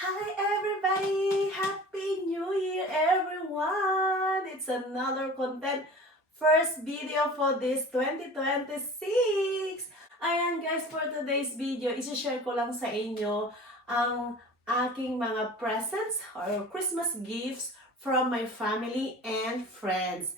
Hi everybody! Happy New Year everyone! It's another content first video for this 2026! Ayan guys, for today's video, isi-share ko lang sa inyo ang aking mga presents or Christmas gifts from my family and friends.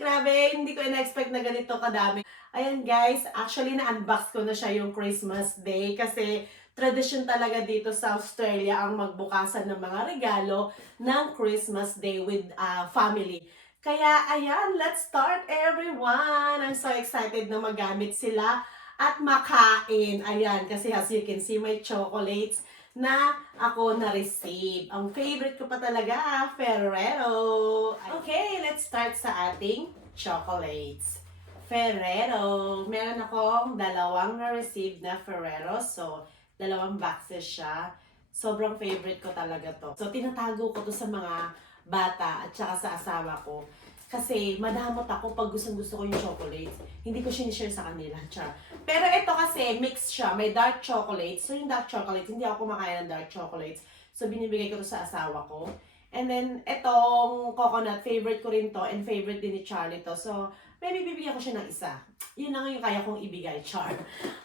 Grabe, hindi ko in-expect na ganito kadami. Ayan guys, actually na-unbox ko na siya yung Christmas Day kasi tradisyon talaga dito sa Australia ang magbukasan ng mga regalo ng Christmas Day with family. Kaya ayan, let's start everyone! I'm so excited na magamit sila at makain. Ayan, kasi as you can see, may chocolates na ako na-receive. Ang favorite ko pa talaga, Ferrero. Okay, let's start sa ating chocolates. Ferrero. Meron akong dalawang na-receive na Ferrero. So, dalawang boxes siya. Sobrang favorite ko talaga to. So, tinatago ko to sa mga bata at saka sa asawa ko. Kasi madamot ako pag gustong-gusto ko yung chocolates. Hindi ko sinishare sa kanila. Char. Pero ito kasi, mix siya. May dark chocolate. So, yung dark chocolate, hindi ako kumakain ng dark chocolates. So, binibigay ko to sa asawa ko. And then, itong coconut, favorite ko rin to. And favorite din ni Charlie to. So, maybe bibigyan ko siya ng isa. Yun lang yung kaya kong ibigay, Char.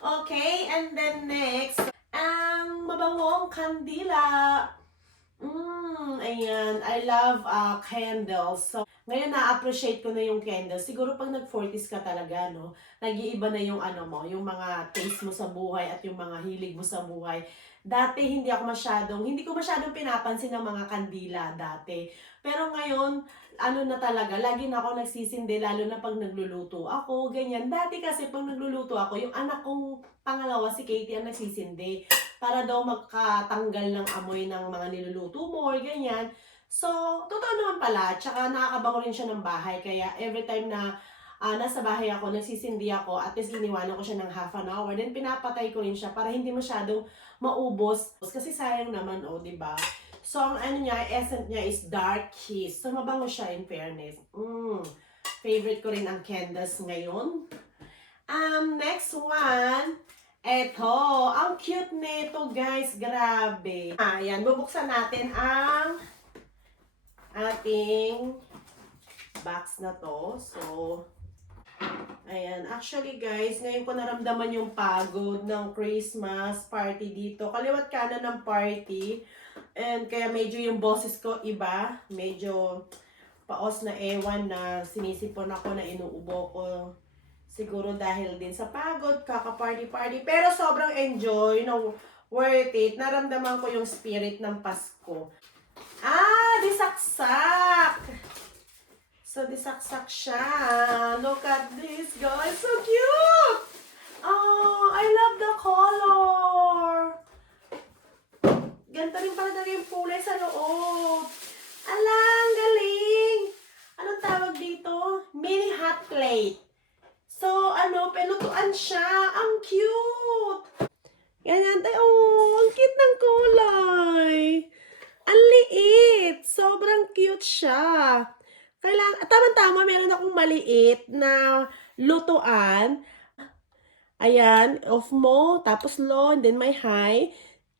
Okay, and then next, ang mabawong kandila. Ayan. I love candles. So, ngayon na-appreciate ko na yung candles. Siguro pag nag-40s ka talaga, no? Nag-iiba na yung ano mo, yung mga taste mo sa buhay at yung mga hilig mo sa buhay. Dati hindi ko masyadong pinapansin ng mga kandila dati. Pero ngayon, ano na talaga, lagi na ako nagsisindi, lalo na pag nagluluto ako, ganyan. Dati kasi pag nagluluto ako, yung anak kong pangalawa, si Katie, ang nagsisindi para daw makatanggal ng amoy ng mga niluluto mo or ganyan. So, totoo naman pala. Tsaka nakakabango rin siya ng bahay. Kaya every time na nasa bahay ako, nagsisindi ako, at least iniwanan ko siya ng half an hour. Then pinapatay ko rin siya para hindi masyadong maubos. Kasi sayang naman, oh, di ba? So, ang ano niya, essence niya is dark kiss. So, mabango siya in fairness. Favorite ko rin ang candles ngayon. Next one. Eto, ang cute nito guys, grabe. Ayan, bubuksan natin ang ating box na to. So, ayan. Actually guys, ngayon ko naramdaman yung pagod ng Christmas party dito. Kaliwat kanan ng party. And kaya medyo yung boses ko iba. Medyo paos na ewan na sinisipon ako na inuubo ko. Siguro dahil din sa pagod, kaka-party-party. Pero sobrang enjoy, no, worth it. Naramdaman ko yung spirit ng Pasko. Disaksak! So, disaksak siya. Look at this, guys. So cute! Oh, I love the color. Ganito rin pala talaga yung kulay sa loob. Alang, galing! Anong tawag dito? Mini hot plate. So, pelutuan siya. Ang cute! Ganyan tayo. Oh, ang cute ng kulay. Ang liit. Sobrang cute siya. Tama-tama, meron akong maliit na lutuan. Ayan, off mo, tapos low, and then may high.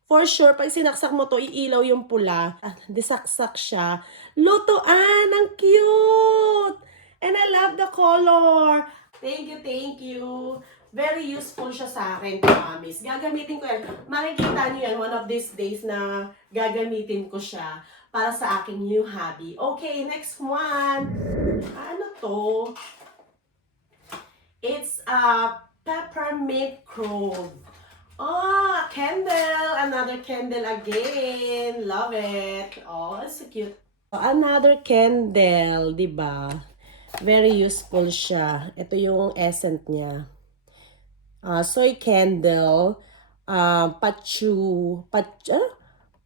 For sure, pag sinaksak mo to, iilaw yung pula. Disaksak siya. Lutuan! Ang cute! And I love the color. Thank you, thank you. Very useful siya sa akin, promise. Gagamitin ko yan. Makikita niyo yan one of these days na gagamitin ko siya para sa aking new hobby. Okay, next one. Ano to? It's a peppermint clove. Oh, a candle. Another candle again. Love it. Oh, it's so cute. Another candle, di ba? Very useful siya. Ito yung essence niya. Soy candle,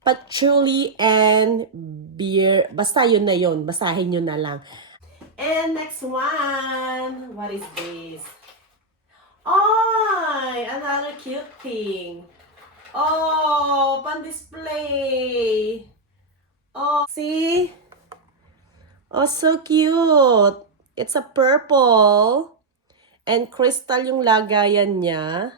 patchouli and beer. Basta yun na yun. Basahin nyo na lang. And next one. What is this? Oh, another cute thing. Oh, pan-display. Oh, see? Oh, so cute. It's a purple. And crystal yung lagayan niya.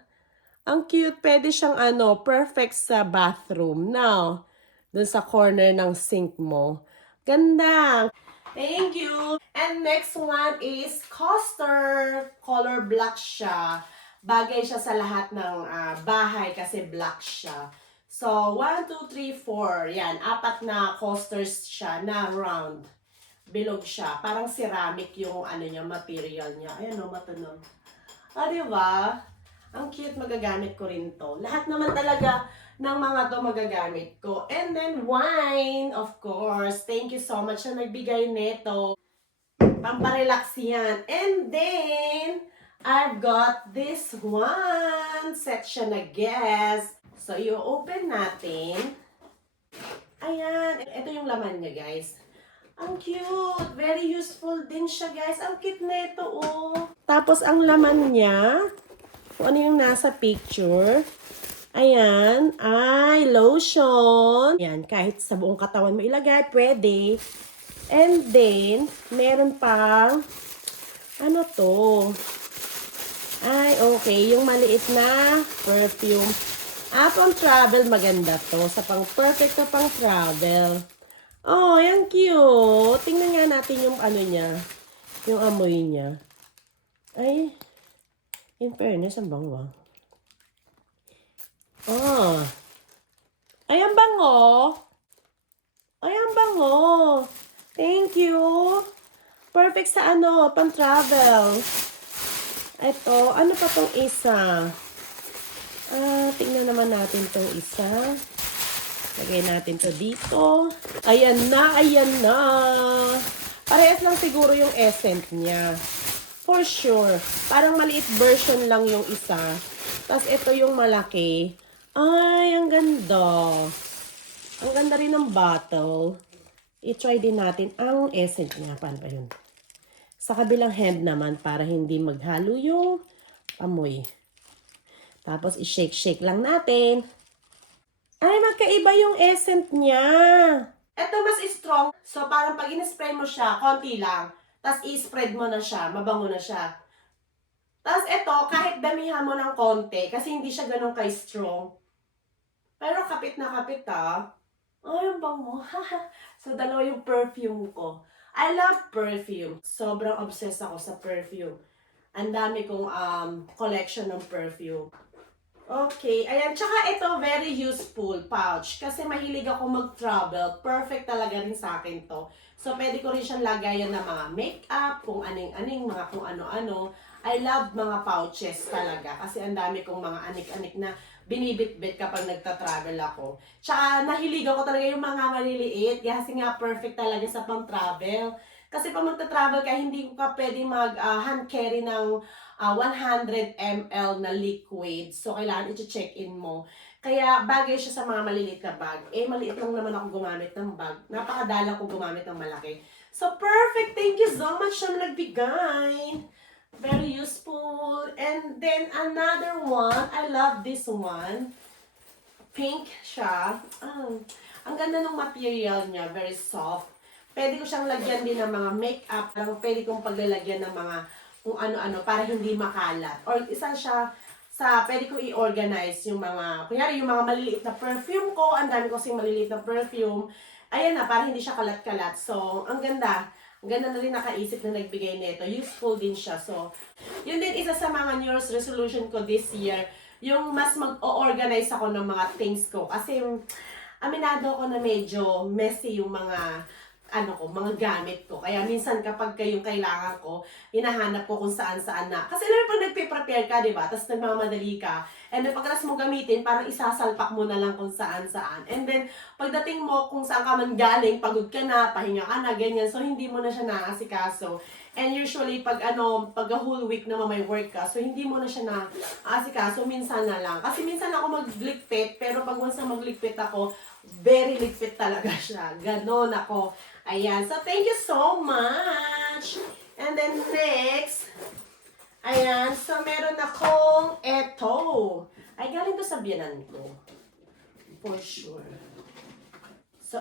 Ang cute. Pwede siyang perfect sa bathroom. Now, dun sa corner ng sink mo. Ganda! Thank you! And next one is coaster. Color black siya. Bagay siya sa lahat ng bahay kasi black siya. So, 1, 2, 3, 4. Yan, 4 na coasters siya na round. Bilog siya. Parang ceramic yung niya, material niya. Ayan o, matunog. Diba? Ang cute, magagamit ko rin to. Lahat naman talaga ng mga to magagamit ko. And then wine, of course. Thank you so much na nagbigay nito. Pamparelax yan. And then, I've got this one. Set siya na guest. So, i-open natin. Ayan. Ito yung laman niya, guys. Ang cute. Very useful din siya, guys. Ang cute nito, oh. Tapos, ang laman niya, kung ano yung nasa picture, ayan, ay lotion. Ayan, kahit sa buong katawan mo ilagay, pwede. And then, meron pang, ano to? Ay, okay, yung maliit na perfume. Pang travel, maganda to. Sa perfect na pang travel. Oh, yan cute. Tingnan nga natin yung niya. Yung amoy niya. Ay, in fairness, ang bango. Oh. Ay, ang bango. Ay, ang bango. Thank you. Perfect sa pang travel. Ito, ano pa tong isa? Tingnan naman natin tong isa. Lagay natin to dito. Ayan na, ayan na. Parehas lang siguro yung essence niya. For sure. Parang maliit version lang yung isa. Tapos ito yung malaki. Ay, ang ganda. Ang ganda rin ng bottle. I-try din natin ang essence niya. Paano pa yun? Sa kabilang hand naman para hindi maghalo yung amoy. Tapos i-shake-shake lang natin. Ay, magkaiba yung essence niya. Ito mas strong. So, parang pag in-spray mo siya, konti lang. Tapos i-spread mo na siya. Mabango na siya. Tapos ito, kahit damihan mo ng konti, kasi hindi siya ganun ka-strong. Pero kapit na kapit Ay, ang bango. So, dalawa yung perfume ko. I love perfume. Sobrang obsessed ako sa perfume. Ang dami kong collection ng perfume. Okay, ayan. Tsaka ito, very useful pouch. Kasi mahilig ako mag-travel. Perfect talaga rin sa akin to. So, pwede ko rin siyang lagayan ng mga makeup, kung aning-aning, mga kung ano-ano. I love mga pouches talaga. Kasi ang dami kong mga anik-anik na binibit-bit kapag nagta-travel ako. Tsaka nahiligan ko talaga yung mga maliliit kasi nga perfect talaga sa pang-travel. Kasi pag magta-travel ka, hindi ka pwede mag-hand carry ng 100 ml na liquid. So, kailangan i-check-in mo. Kaya bagay siya sa mga maliliit na bag. Maliit lang naman ako gumamit ng bag. Napakadala ko gumamit ng malaki. So, perfect! Thank you so much na nagbigay. Very useful. And then, another one. I love this one. Pink siya. Ang ganda ng material niya. Very soft. Pwede ko siyang lagyan din ng mga makeup. Pwede kong paglalagyan ng mga kung ano-ano para hindi makalat. Or isa siya pwede ko i-organize yung mga, kunyari yung mga maliliit na perfume ko. Ang dami ko kasing maliliit na perfume. Ayan na, para hindi siya kalat-kalat. So, ang ganda. Ang ganda na rin nakaisip na nagbigay nito. Useful din siya. So, yun din isa sa mga New Year's resolution ko this year. Yung mas mag-organize ako ng mga things ko. Kasi, aminado ako na medyo messy yung mga mga gamit ko. Kaya minsan kapag kayong kailangan ko, hinahanap ko kung saan-saan na. Kasi alam mo pag nagpe-prepare ka, diba? Tapos nagmamadali ka. And then pagkatapos mo gamitin, parang isasalpak mo na lang kung saan-saan. And then, pagdating mo kung saan ka man galing, pagod ka na, pahinga ka na, ganyan. So, hindi mo na siya naasikaso. And usually, pag a whole week naman may work ka, so hindi mo na siya naasikaso, minsan na lang. Kasi minsan ako magligpit, pero pag once na magligpit ako, very ligpit talaga siya. Ganon ako. Ayan. So, thank you so much. And then, next. Ayan. So, meron akong eto. Ay, galing to sa biyanan ko. For sure. So,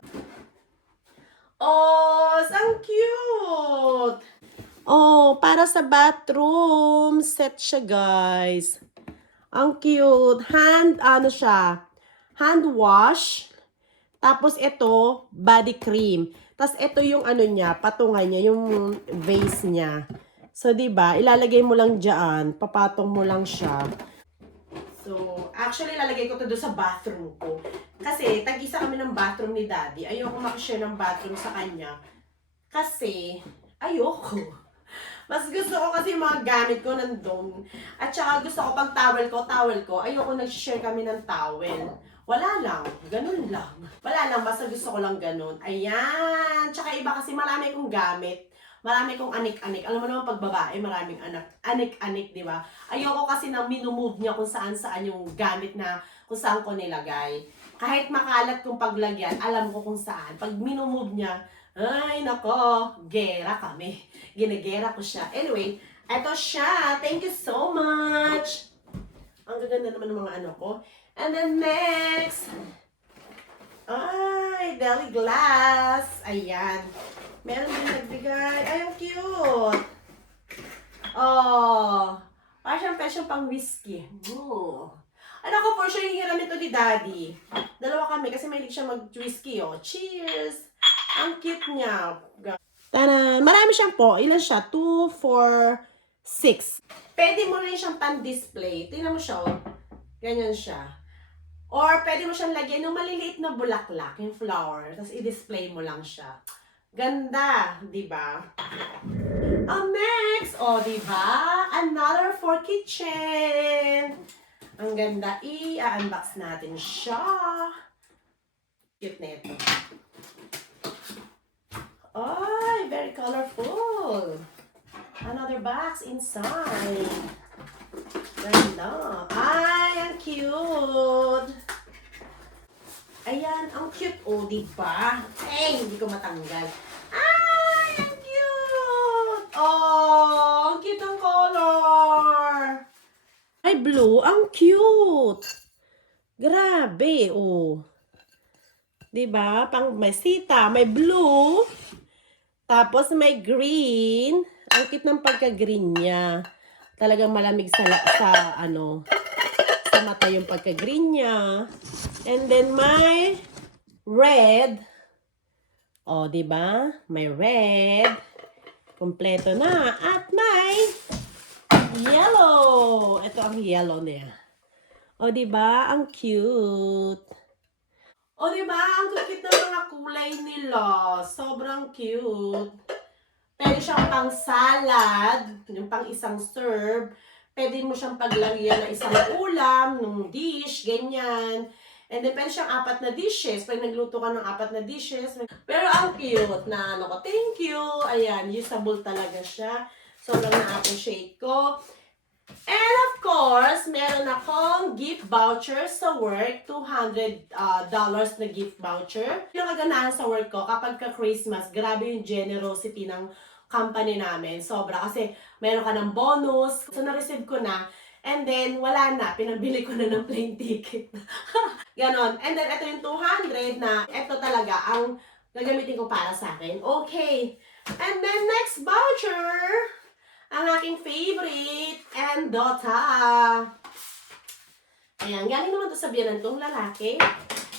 oh, ang cute! Oh, para sa bathroom set siya, guys. Ang cute. Hand wash. Tapos ito, body cream. Tapos ito yung ano niya, patungan niya, yung base niya. So, 'di ba? Ilalagay mo lang diyan, papatong mo lang siya. So, actually, lalagay ko to doon sa bathroom ko. Kasi, tag-isa kami ng bathroom ni Daddy. Ayoko makishare ng bathroom sa kanya. Kasi, ayoko. Mas gusto ko kasi yung mga gamit ko nandun. At saka gusto ko pag towel ko, ayoko nag-share kami ng towel. Wala lang. Ganun lang. Wala lang. Basta gusto ko lang ganun. Ayan. Tsaka iba kasi marami kong gamit. Marami kong anik-anik. Alam mo naman pag babae, maraming anik-anik, di ba? Ayoko kasi nang minumove niya kung saan-saan yung gamit na kung saan ko nilagay. Kahit makalat kong paglagyan, alam ko kung saan. Pag minumove niya, ay nako, gera kami. Ginagera ko siya. Anyway, eto siya. Thank you so much. Ang gaganda naman ng mga ano ko. And then next, ay, deli glass. Ayan. Meron din nagbigay. Ay, ang cute. Oh, parang siyang pang whiskey. Ooh. Ano ko, for sure, hihiram ito ni Daddy. Dalawa kami kasi mahilig siya mag-whiskey, oh. Cheers! Ang cute niya. Tada! Marami siyang po. Ilan siya? 2, 4, 6. Pwede mo rin siyang pan-display. Tingnan mo siya, oh. Ganyan siya. Or pwede mo siyang lagyan ng maliliit na bulaklak, yung flower. Tapos i-display mo lang siya. Ganda, di ba? Next, di ba? Another for kitchen. Ang ganda. I-unbox natin siya. Cute na ito. Ay, very colorful. Another box inside. Ganda. Ay, ang cute. Ayan, ang cute. Oh, diba? Ay, hindi ko matanggal. Ay, ang cute. Oh, ang cute ang color. Ay, blue. Ang cute. Grabe, oh. Diba? Pang may sita, may blue. Tapos may green. Ang cute ng pagka-green niya. Talagang malamig sa mata yung pagka-green niya. And then may red. Oh, 'di ba? May red. Kompleto na. At may yellow. Ito ang yellow niya. Oh, 'di ba? Ang cute. Oh, 'di ba? Ang cute ng mga kulay nila. Sobrang cute. Pwede siyang pang salad, yung pang isang serve. Pwede mo siyang paglagyan ng isang ulam, ng dish, ganyan. And then, pwede siyang 4 na dishes. Pag nagluto ka ng 4 na dishes. Pero ang cute na ano ko, thank you. Ayan, usable talaga siya. Sobrang na-appreciate ko. And of course, meron akong gift voucher sa work. $200 na gift voucher. Yung kaganahan sa work ko, kapag ka-Christmas, grabe yung generosity ng company namin. Sobra. Kasi meron ka ng bonus. So, na-receive ko na. And then, wala na. Pinabili ko na ng plane ticket. Ganon. And then, ito yung 200 na ito talaga ang gagamitin ko para sa akin. Okay. And then, next voucher, ang aking favorite, Endota. Ayan, galing naman to sa biyanan kong lalaki.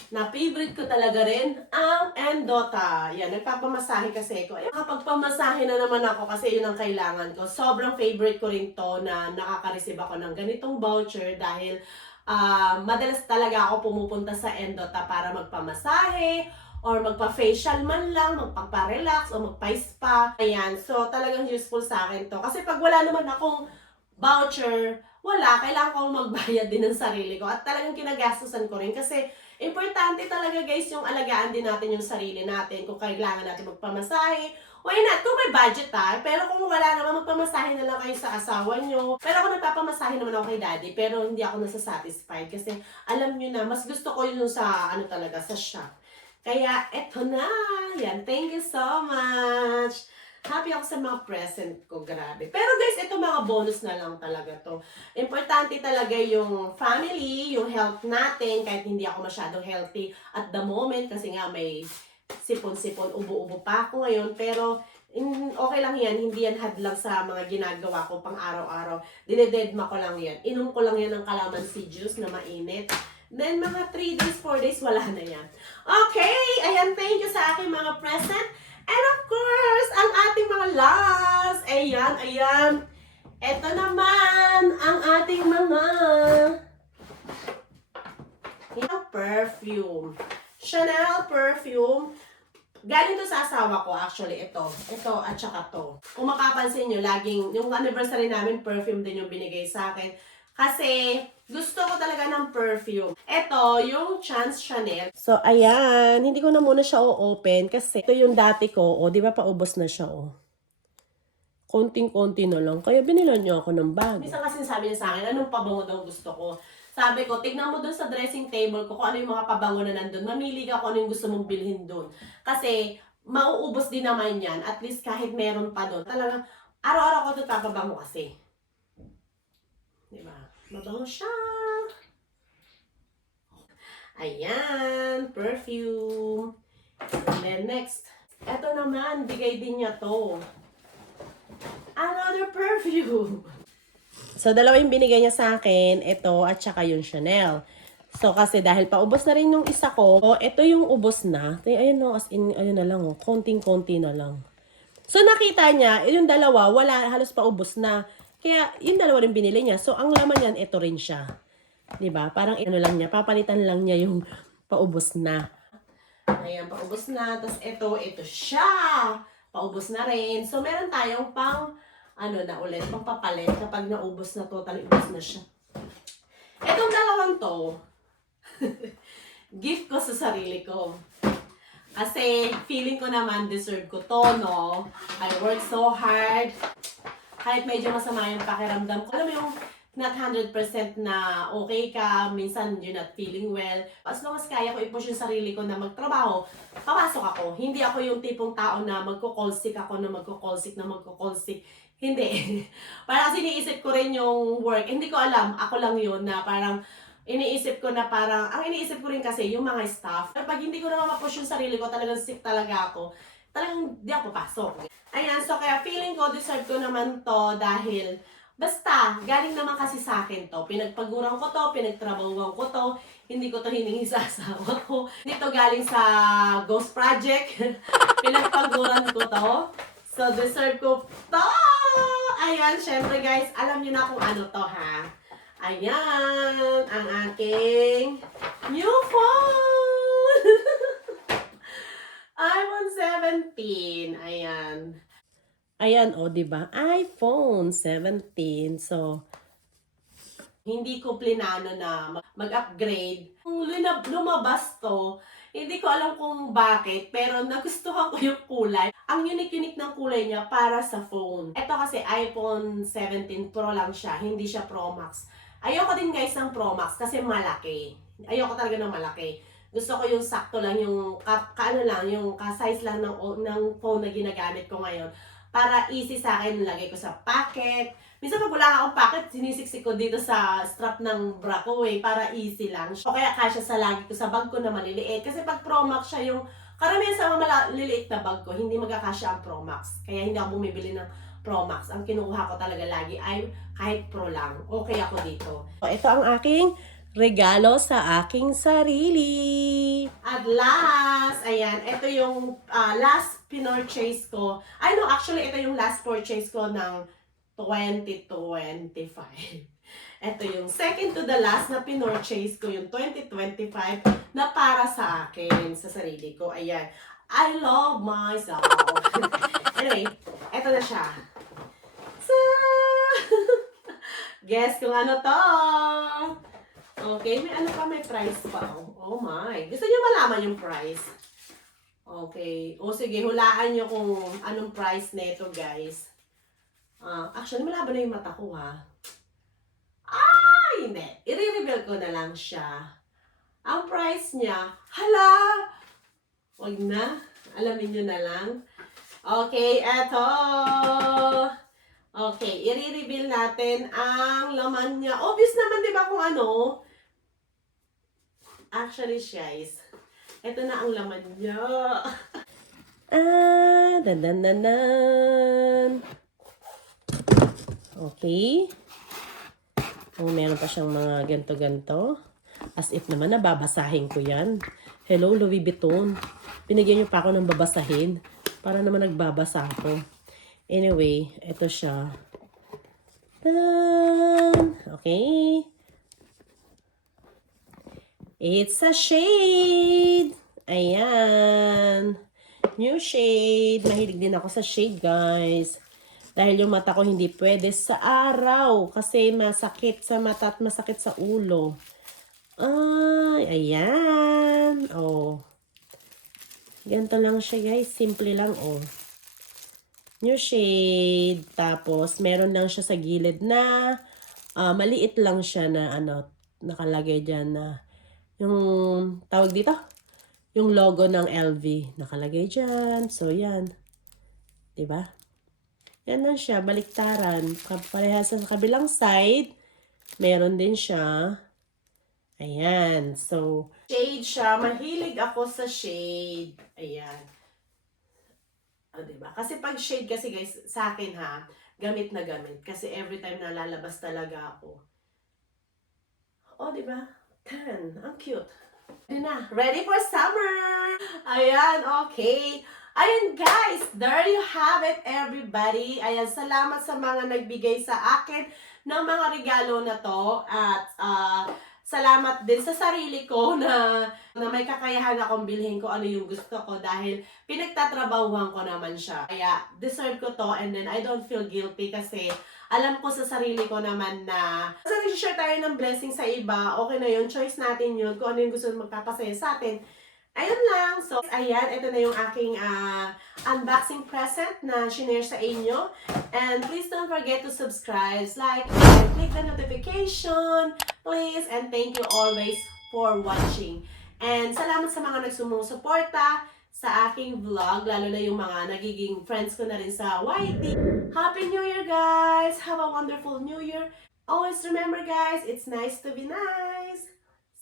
Na favorite ko talaga rin, ang Endota. Yan, nagpapamasahe kasi ko. Kapag pamasahe na naman ako kasi yun ang kailangan ko. Sobrang favorite ko rin to na nakaka-receive ako ng ganitong voucher dahil madalas talaga ako pumupunta sa Endota para magpamasahe or magpa-facial man lang, magpa-relax o magpa-spa. Ayan, so talagang useful sa akin to. Kasi pag wala naman akong voucher, wala, kailangan kong magbayad din ng sarili ko. At talagang kinagastusan ko rin kasi importante talaga guys yung alagaan din natin yung sarili natin. Kung kailangan natin magpamasahe, why not? Kung may budget pero kung wala naman, magpamasahe na lang kayo sa asawa nyo. Pero ako nagpapamasahe naman ako kay Daddy, pero hindi ako nasasatisfied kasi alam nyo na, mas gusto ko yun sa talaga, sa shop. Kaya, eto na. Yan, thank you so much. Happy ako sa mga present ko, grabe. Pero guys, ito mga bonus na lang talaga to. Importante talaga yung family, yung health natin, kahit hindi ako masyadong healthy at the moment, kasi nga may sipon-sipon, ubo-ubo pa ako ngayon. Pero, okay lang yan, hindi yan hadlang sa mga ginagawa ko pang araw-araw. Dinededma ko lang yan. Inom ko lang yan ng calamansi juice na mainit. Then, mga 3 days, 4 days, wala na yan. Okay, ayan, thank you sa aking mga present. And of course, ang ating mga last. Ayan, ayan. Ito naman, ang ating mga perfume. Chanel perfume. Galing to sa asawa ko, actually, ito. Ito at saka to. Kung makapansin nyo, laging, yung anniversary namin, perfume din yung binigay sa akin. Kasi, gusto ko talaga ng perfume. Ito, yung Chance Chanel. So, ayan. Hindi ko na muna siya o-open kasi ito yung dati ko. O, di ba paubos na siya, o. Konting-konti na lang. Kaya binilan niyo ako ng bag. Minsan kasi sabi niya sa akin, anong pabango daw gusto ko? Sabi ko, tignan mo dun sa dressing table ko kung ano yung mga pabango na nandun. Mamili ka kung ano yung gusto mong bilhin dun. Kasi, mauubos din naman yan. At least kahit meron pa dun. Talagang, araw-araw ko ito papabango kasi. Diba? Mabango siya. Ayan, perfume. And then next, eto naman, bigay din niya to. Another perfume. So, dalawa yung binigay niya sa akin, ito at saka yung Chanel. So, kasi dahil paubos na rin yung isa ko, ito yung ubos na. Ayun no, as in, ayun na lang, oh, konting-konti na lang. So, nakita niya, yung dalawa, wala, halos paubos na. Kaya, yung dalawa rin binili niya. So, ang laman yan, ito rin siya. Diba? Parang ano lang niya, papalitan lang niya yung paubos na. Ayan, paubos na. Tapos, ito siya. Paubos na rin. So, meron tayong pang ano na ulit, pampapalit kapag naubos na, totally ubos na siya. Itong dalawang to, gift ko sa sarili ko. Kasi feeling ko naman deserve ko to, no? I work so hard. Kahit medyo masama yung pakiramdam ko. Alam mo yung not 100% na okay ka, minsan you're not feeling well. As long as kaya ko i-push yung sarili ko na magtrabaho, papasok ako. Hindi ako yung tipong tao na magko-call sick ako, na magko-call sick. Hindi. Parang kasi iniisip ko rin yung work. Hindi ko alam, ako lang yun na parang iniisip ko na parang, ang iniisip ko rin kasi yung mga staff. Kapag hindi ko naman ma-push yung sarili ko, talagang sick talaga ako, talagang di ako papasok. Ayan, so kaya feeling ko, deserve ko naman to dahil basta, galing naman kasi sa akin to. Pinagpaguran ko to, pinagtrabahuan ko to, hindi ko to hiningi sa asawa ko. Hindi to galing sa Ghost Project. Pinagpaguran ko to. So, deserve ko to! Ayan, syempre guys, alam niyo na kung ano to ha. Ayan, ang aking new phone! iPhone 17. Ayan. Ayan, o, diba? iPhone 17. So, hindi ko plinano na mag-upgrade. Kung lumabas to, hindi ko alam kung bakit, pero nagustuhan ko yung kulay. Ang unique-unique ng kulay niya para sa phone. Ito kasi iPhone 17 Pro lang siya, hindi siya Pro Max. Ayoko din guys ng Pro Max kasi malaki. Ayoko talaga ng malaki. Gusto ko yung sakto lang, yung yung ka-size lang ng phone na ginagamit ko ngayon. Para easy sa akin, lagay ko sa pocket. Minsan pag wala akong pocket, sinisiksik ko dito sa strap ng bra ko para easy lang. O kaya kasya sa lagi ko sa bag ko na maliliit. Kasi pag Pro Max siya yung, karamihan sa mga maliliit na bag ko, hindi magkakasya ang Pro Max. Kaya hindi ako bumibili ng Pro Max. Ang kinukuha ko talaga lagi ay kahit Pro lang. Okay ako dito. So, ito ang aking regalo sa aking sarili. At last, ayan, ito yung last purchase ko. I know, actually, ito yung last purchase ko ng 2025. Ito yung second to the last na pinurchase ko, yung 2025 na para sa akin, sa sarili ko. Ayan. I love myself. Anyway, ito na siya. So, guess kung ano to. Okay, may ano pa, may price pa. Oh my. Gusto niyo malaman yung price? Okay. O sige, hulaan niyo kung anong price nito, guys. Actually, malabo na yung mata ko, ha. Hindi. I-reveal ko na lang siya. Ang price niya, hala! Wag na. Alamin niyo na lang. Okay, eto. Okay, i-reveal natin ang laman niya. Obvious naman, di ba, kung ano? Actually, guys, ito na ang laman niya. Dan. Okay. Oh, meron pa siyang mga ganto-ganto. As if naman nababasahin ko yan. Hello, Louis Vuitton. Binigyan niyo pa ako ng babasahin. Para naman nagbabasa ako. Anyway, ito siya. Tan! Okay. It's a shade. Ayan. New shade. Mahilig din ako sa shade, guys. Dahil yung mata ko hindi pwede sa araw. Kasi masakit sa mata at masakit sa ulo. Ay, ayan. Oh. Ganito lang siya, guys. Simple lang, oh. New shade. Tapos, meron lang siya sa gilid na maliit lang siya na nakalagay dyan na yung tawag dito? Yung logo ng LV. Nakalagay dyan. So, yan. Diba? Yan lang siya. Baliktaran. Parehas sa kabilang side. Meron din siya. Ayan. So, shade siya. Mahilig ako sa shade. Ayan. Diba? Kasi pag shade kasi guys, sa akin ha, gamit na gamit. Kasi every time na lalabas talaga ako. Diba? Ang cute. Ready for summer! Ayan, okay. Ayan guys, there you have it everybody. Ayan, salamat sa mga nagbigay sa akin ng mga regalo na to. At salamat din sa sarili ko na may kakayahan akong bilhin ko ano yung gusto ko dahil pinagtatrabahuhan ko naman siya. Kaya deserve ko to and then I don't feel guilty kasi alam ko sa sarili ko naman na kasi nag-share tayo ng blessing sa iba, okay na yun, choice natin yun kung ano yung gusto magpapasaya sa atin. Ayun lang. So, ayan, ito na yung aking unboxing present na shinare sa inyo. And please don't forget to subscribe, like, and click the notification, please. And thank you always for watching. And salamat sa mga nagsumusuporta sa aking vlog, lalo na yung mga nagiging friends ko na rin sa YT. Happy New Year, guys! Have a wonderful New Year. Always remember, guys, it's nice to be nice.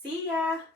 See ya!